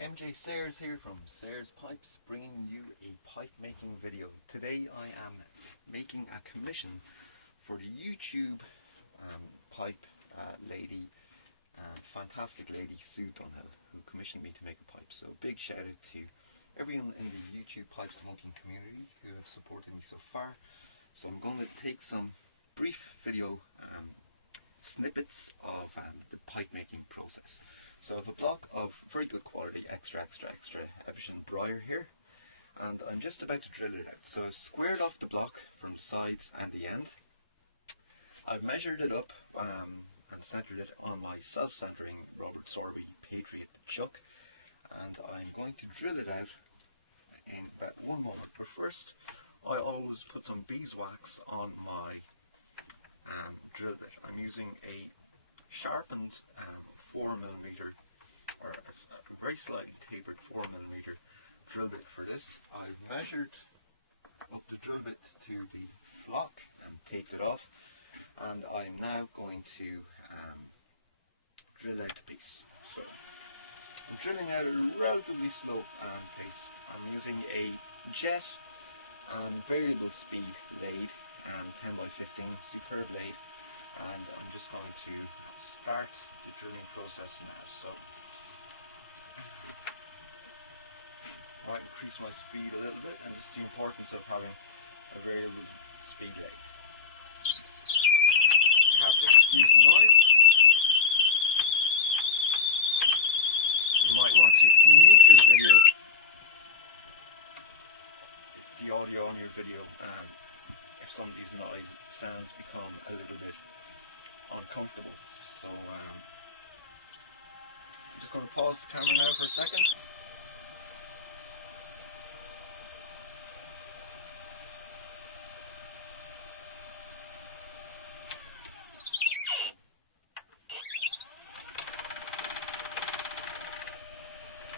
MJ Sayers here from Sayers Pipes, bringing you a pipe making video. Today I am making a commission for the YouTube pipe lady, fantastic lady Sue Dunhill, who commissioned me to make a pipe. So big shout out to everyone in the YouTube pipe smoking community who have supported me so far. So I'm going to take some brief video snippets of the pipe making process. So I have a block of very good quality extra efficient briar here, and I'm just about to drill it out. So I've squared off the block from the sides and the end. I've measured it up and centered it on my self-centering Robert Sorby Patriot chuck, and I'm going to drill it out in about 1 moment. But first, I always put some beeswax on my drill bit. I'm using a sharpened 4mm, or a very slightly tapered 4mm drill bit for this. I've measured up the drill bit to the block and taped it off, and I'm now going to drill out the piece. So I'm drilling out at a relatively slow pace. I'm using a jet and variable speed blade and 10x15 superb blade, and I'm just going to start drilling process now. So I might increase my speed a little bit, and it's too important, so probably a variable speed rate. You have to excuse the noise. You might want to mute your video, the audio on your video, if some of these noise sounds become a little bit uncomfortable. So just going to pause the camera now for a second.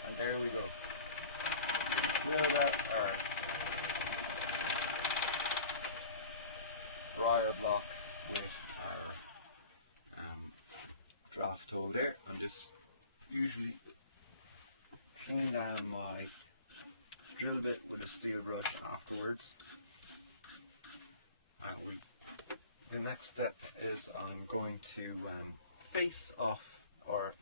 And there we go. Fill that our briar block with draft tool there. I'm just usually clean down my drill bit with a steel brush afterwards. The next step is I'm going to face off, or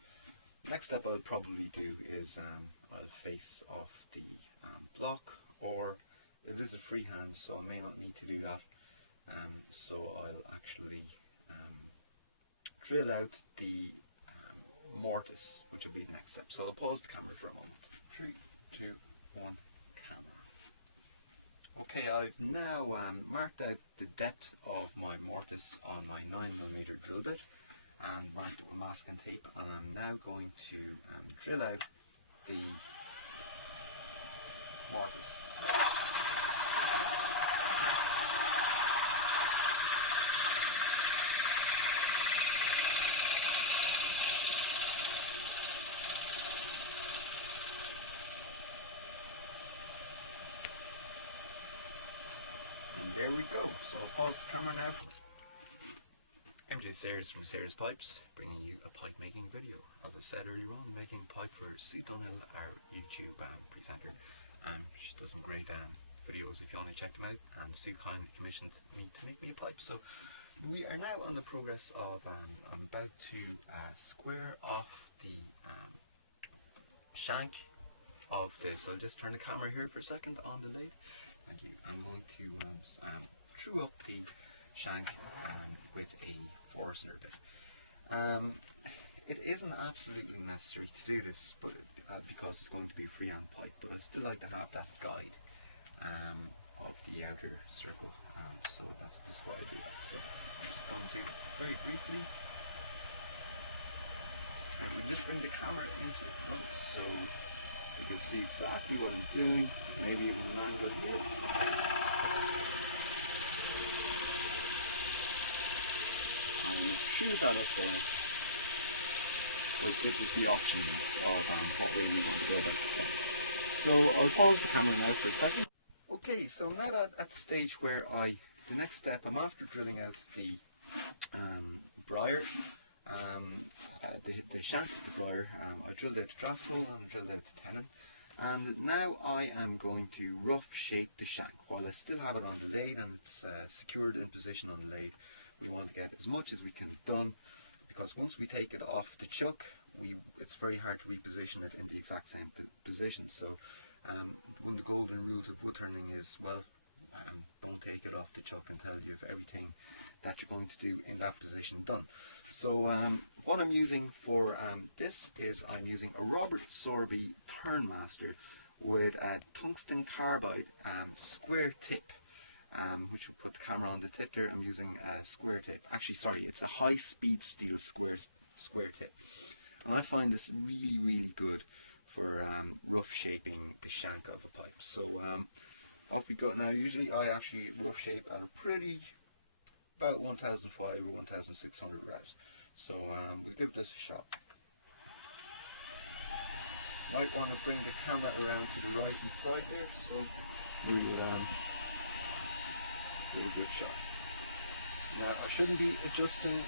next step I'll probably do is I'll face off the block, or it is a freehand, so I may not need to do that. So I'll actually drill out the mortise, which will be the next step. So I'll pause the camera for a moment. 3, 2, 1, camera. Okay, I've now marked out the depth of my mortise on my 9mm drill bit and marked it with masking tape, and I'm now going to drill out the mortise. There we go. So I'll pause the camera now. MJ Sayers from Sayers Pipes, bringing you a pipe making video. As I said earlier on, making pipe for Sue Dunhill, our YouTube presenter. She does some great videos if you want to check them out. And Sue kindly commissioned me to make me a pipe. So we are now on the progress of I'm about to square off the shank of this. I'll just turn the camera here for a second on the light. I'm going to true up the shank with a Forstner bit. It isn't absolutely necessary to do this, but because it's going to be a freehand pipe, but I still like to have that guide of the outer circle. So that's what it is. So I'm just going to very briefly just bring the camera into the front so you can see exactly what it's doing. Maybe you can angle it here. So this is the option of putting the buildings. So I'll pause the camera now for a second. Okay, so now at the stage where the next step, I'm after drilling out the briar. the shank briar. I drilled out the draft hole and I drilled out the tenon. And now I am going to rough shape the shank while I still have it on the lathe and it's secured in position on the lathe. We want to get as much as we can done, because once we take it off the chuck, it's very hard to reposition it in the exact same position. So one of the golden rules of wood turning is, well, don't take it off the chuck until you have everything that you're going to do in that position done. So what I'm using for this is I'm using a Robert Sorby Turnmaster with a tungsten carbide square tip, which will put the camera on the tip there. I'm using a square tip. Actually, sorry, it's a high-speed steel square tip. And I find this really, really good for rough shaping the shank of a pipe. So what we got now, usually I actually rough shape at a pretty, about 1,500 or 1,600 grams. So we'll give this a shot. I want to bring the camera around to the right hand side there, so we'll give it a good shot. Now I shouldn't be adjusting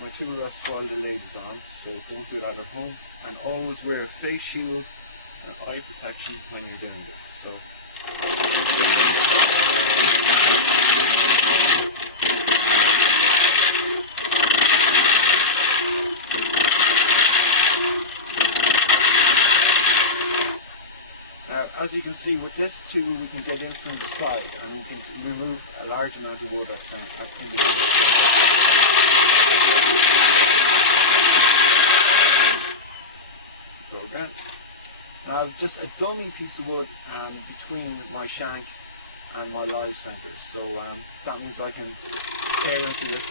my tool rest while the lathe is on, so don't do that at home, and always wear a face shield and eye protection when you're doing this. So now, as you can see, with this tool we can get in from the side and we can remove a large amount of wood at instant. Okay. Now I've just a dummy piece of wood between my shank and my live center, so that means I can tear into this.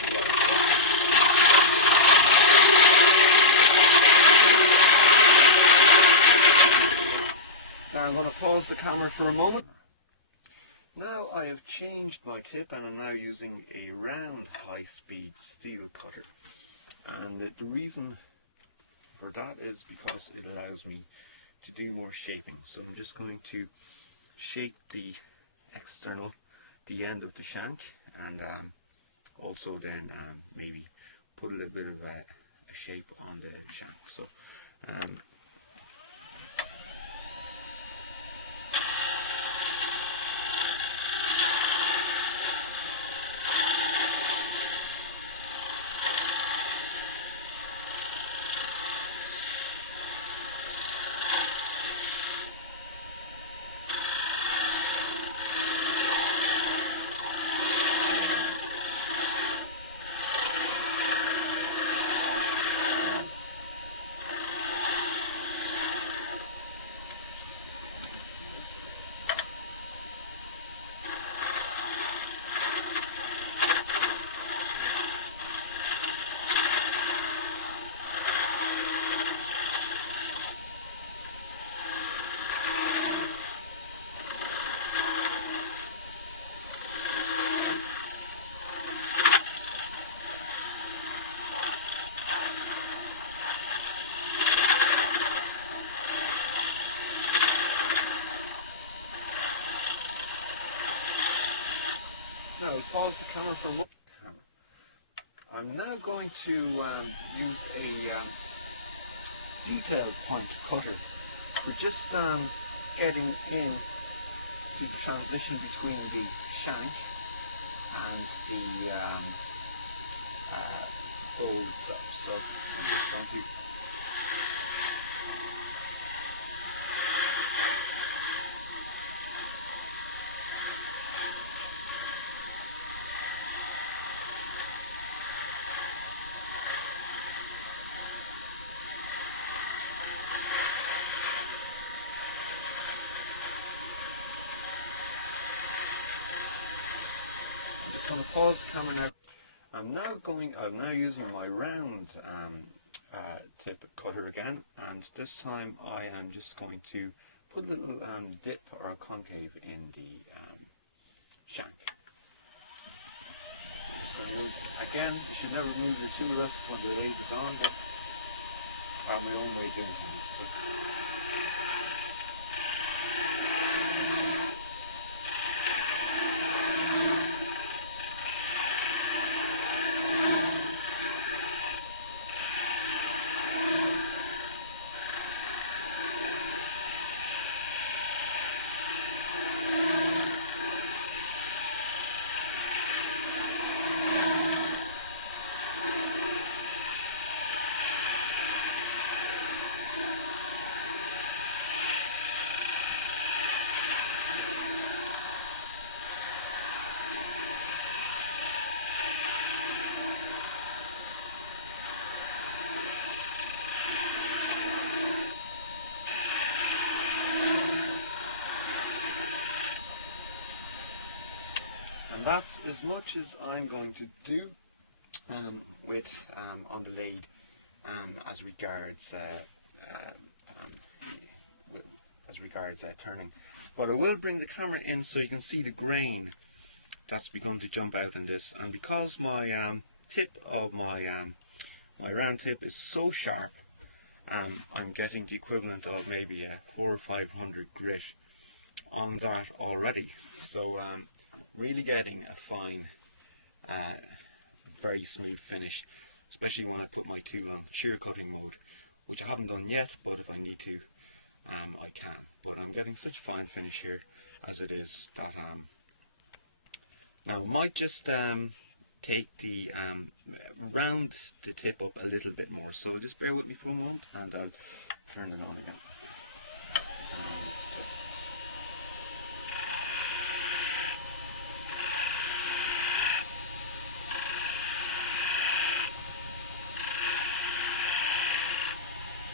Now I'm going to pause the camera for a moment. Now I have changed my tip and I'm now using a round high-speed steel cutter, and the reason for that is because it allows me to do more shaping. So I'm just going to shape the end of the shank, and also then maybe put a little bit of a shape on the shank. So I'll pause the camera for one. I'm now going to use a detail point cutter. We're just getting in to the transition between the shank and the hole itself. So I'll do just going to pause the camera now. I'm now using my round tip cutter again, and this time I am just going to put a little dip or concave in the shank. So again, you should never move your tool rest when the lathe's on, but that's the only way doing it. And that's as much as I'm going to do with on the lathe as regards turning. But I will bring the camera in so you can see the grain that's begun to jump out in this. And because my tip of my round tip is so sharp, I'm getting the equivalent of maybe a 400 or 500 grit on that already. So really getting a fine, very smooth finish, especially when I put my tool on shear cutting mode, which I haven't done yet, but if I need to, I can. But I'm getting such a fine finish here as it is that now I might just take the round the tip up a little bit more. So just bear with me for a moment and I'll turn it on again.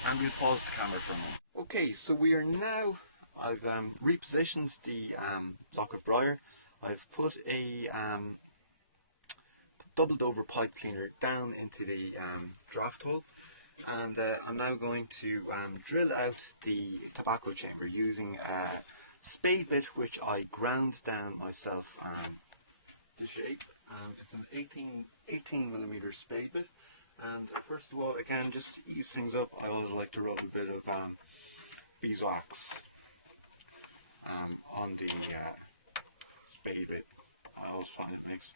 And we'll pause the camera for a moment. Okay, so we are now, I've repositioned the block of briar. I've put a doubled over pipe cleaner down into the draft hole, and I'm now going to drill out the tobacco chamber using a spade bit which I ground down myself to shape. It's an 18mm spade bit. And first of all, again, just to ease things up, I always like to rub a bit of beeswax on the spade bit. I always find it makes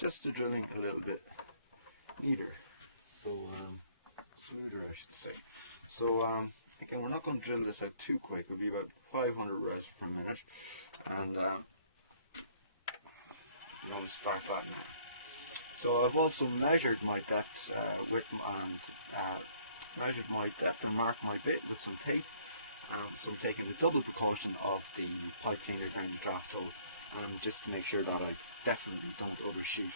just the drilling a little bit neater, so smoother, I should say. So again, we're not going to drill this out too quick. It'll be about 500 reps per minute, and I'm going to start that now. So I've also measured my depth and marked my bit with some tape. So I'm taking the double precaution of the pipe cleaner down the draft hole, just to make sure that I definitely don't overshoot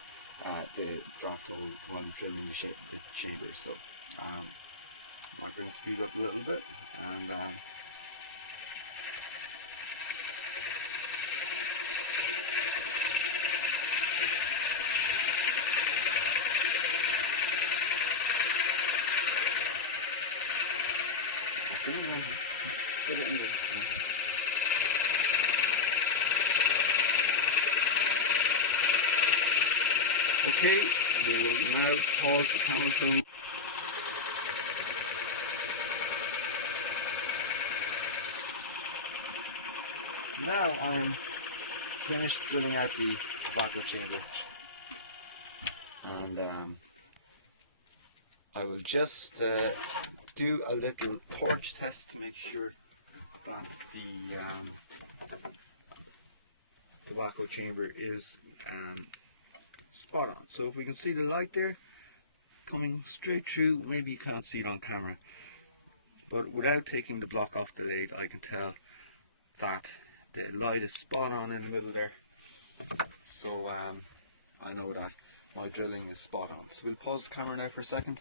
the draft hole while I'm drilling the shaper. So I'm going to speed up a little bit and okay, we will now pause the camera film. Now I'm finished drilling out the tobacco chamber, and I will just do a little torch test to make sure that the tobacco chamber is spot on. So if we can see the light there coming straight through, maybe you can't see it on camera, but without taking the block off the lathe I can tell that the light is spot on in the middle there. So I know that my drilling is spot on. So we'll pause the camera now for a second.